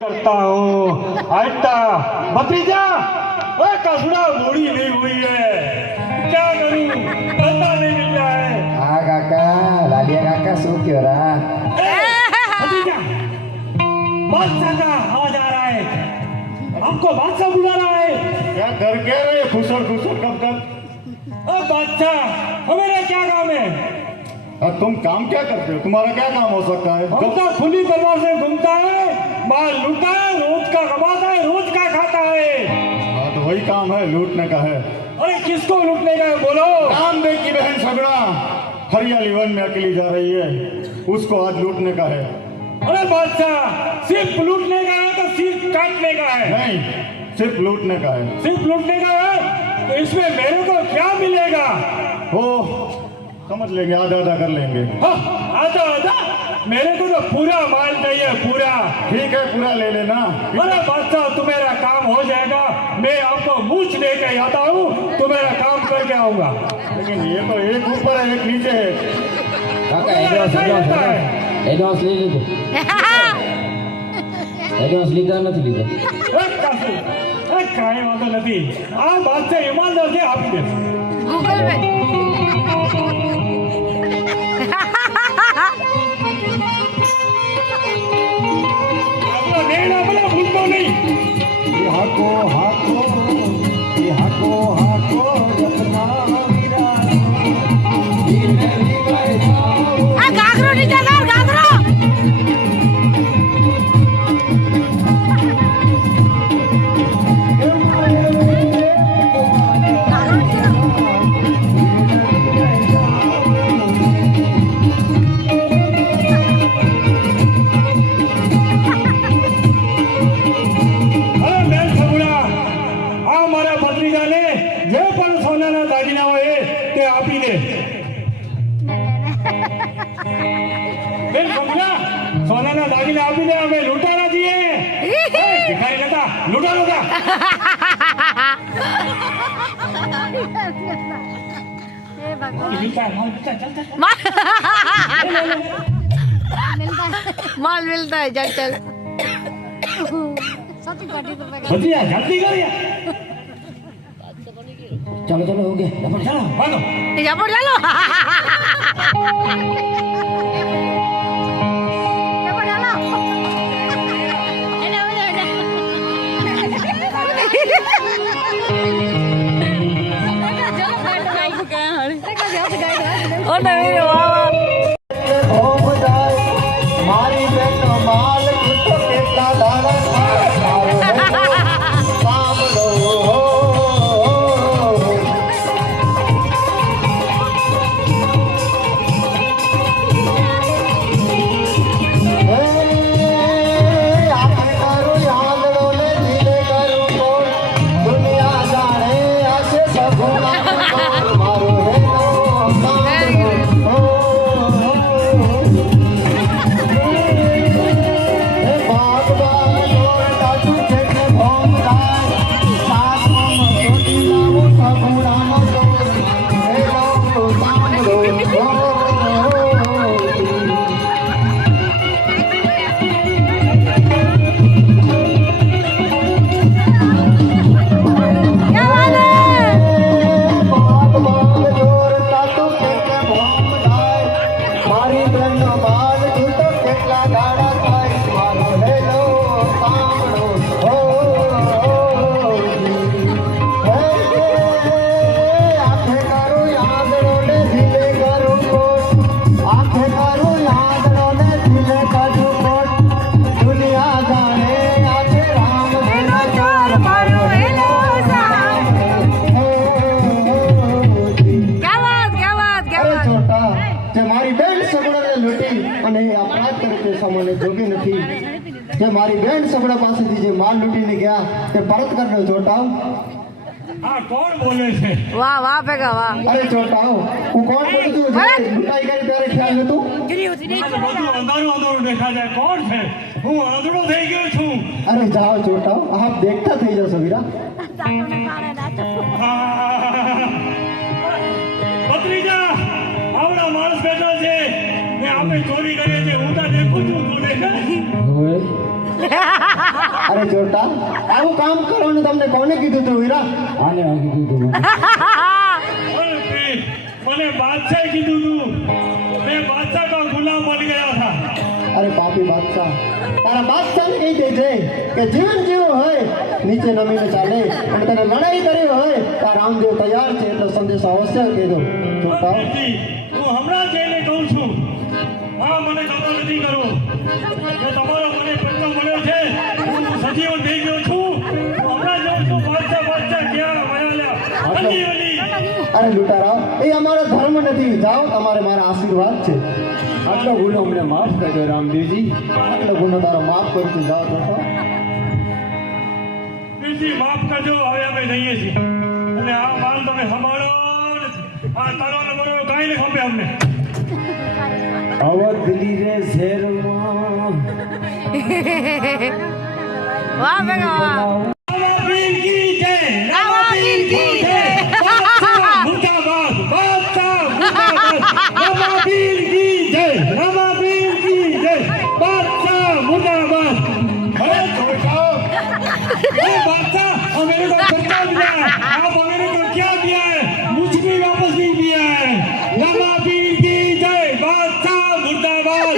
करता हूँ आयता भतीजा। ओए कसुड़ा बूढ़ी नहीं हुई है, क्या करूँ, धंधा नहीं मिल रहा है। हाँ काका, लालिया काका सो क्यों रहा? भतीजा, बादशाह का आवाज आ रहा है, हमको बादशाह बुला रहा है। क्या कर क्या रहे खुशर खुशर कब तक? ओ बादशाह, हमेरा क्या काम है? तुम काम क्या करते हो? तुम्हारा क्या काम हो सकता है? हम तो खुली तलवार से घूमता है, माल लूटा है, रोज का कमाता है, रोज का खाता है। हाँ तो वही काम है, लूटने का है। अरे किसको लूटने का है बोलो? राम देव की बहन सगड़ा हरियाली वन में अकेली जा रही है, उसको आज लूटने का है। अरे बादशाह, सिर्फ लूटने का है तो सिर्फ काटने का है? नहीं, सिर्फ लूटने का है। सिर्फ लूटने का है तो इसमें मेरे को क्या मिलेगा? ओ समझ लेंगे, आधा आधा कर लेंगे। हाँ, आधा आधा? मेरे को तो पूरा माल चाहिए, पूरा। ठीक है, पूरा ले लेना। अरे बादशाह, तुम्हारा काम हो जाएगा, मैं आपको मूछ लेके आता हूँ, तुम्हारा काम करके आऊंगा। लेकिन ये तो एक ऊपर है एक नीचे है। काका एडवांस ले लीजिए, एडवांस લીધા નથી લીધા? કાંઈ વાંધો નથી, આ બાદશાહ ઈમાનદારથી આપી દે ગૂગલ પે। આપણો નેણ આપણે ભૂલતો નહીં। હાકો હાકો હાકો હાકો રત્ના વીરા આ ઘાઘરો નીચે કર, ઘાઘરો। સોનાના દાગીના આપી દે, અમે લૂંટારા છીએ। ભિખારી નતા, લૂંટારો હતા। हे भगवान, माल मिलता है, चल चल। सती काटी तो पैकेट। भतिया जल्दी कर यार। चलो चलो हो गया। चलो बांधो। जा पर चलो। Oh no, મારી બેન માલ તો કેટલા દાડા મારી બેન સગડા પાસેથી જે માલ લૂટીને ગયા તે પરત કરનો છોટાવ। हाँ कौन बोले थे? वाह वाह पेगा वाह। અરે છોટાવ હું કોણ બોલું છું? લૂંટાઈ કરી ત્યારે ખ્યાલ નતું? બધું અંધારું અંધારું દેખા જાય, કોણ છે? હું આંધળો થઈ ગયો છું। અરે જાઓ છોટાવ, આપ દેખતા થઈ જશો વીરા। ભત્રીજા, આવડા માણસ બેઠા છે ને આપણે ચોરી કરીએ છીએ, હું તો દેખું છું, તું દેખાય? અરે જોટા આવું કામ કરવાનું તમને કોને કીધું તું વીરા? આને આ કીધું તું મને. अरे पीर, मैंने बादशाह કીધું તું. मैं बादशाह का गुलाम बन गया था. અરે પાપી બાદશાહ, તારા બાદશાહને કહી દેજે કે જીવન જેવું હોય નીચે નમીને ચાલે, અને તને લડાઈ કરવી હોય તો આ રામદેવ તૈયાર છે એટલો સંદેશો અવશ્ય કહેજો. જોટા પીરજી, હું હમણાં જઈને કહું છું. હા, મને દગો નથી કરવો. જે તમારો મને પટ્ટો મળ્યો છે, હું સજીવન થઈ ગયો છું. હું હમણાં જાઉં છું. બાદશાહ ક્યાં વયાલ્યા? હજી વલી. અરે લૂંટારા, એ અમારો ધર્મ નથી. જાઓ, તમારે મારા આશીર્વાદ છે. આટલો ગુનો અમને માફ કરજો રામદેવજી. આટલો ગુનો તારો માફ કરું છું. જાઓ જોટા. પીરજી, માફ કરજો. હવે અમે જઈએ છીએ. અને આ માલ તમે સંભાળો. આ તારો ને મારો કાંઈ નહીં ખપે અમને. અવધલી રે શેરમાં વાહ ભેગા વાહ. રામા પીર કી જય. રામા પીર કી જય. બાદશાહ મુર્દાબાદ. બાદશાહ મુર્દાબાદ. રામા પીર કી જય. રામા પીર કી જય. બાદશાહ मुर्दाबाद. अरे बादशाह, और मेरे को बता दिया है, आप मेरे को क्या दिया है? मुझ भी वापस नहीं दिया है. रामा पीर की जय. बादशाह मुर्दाबाद.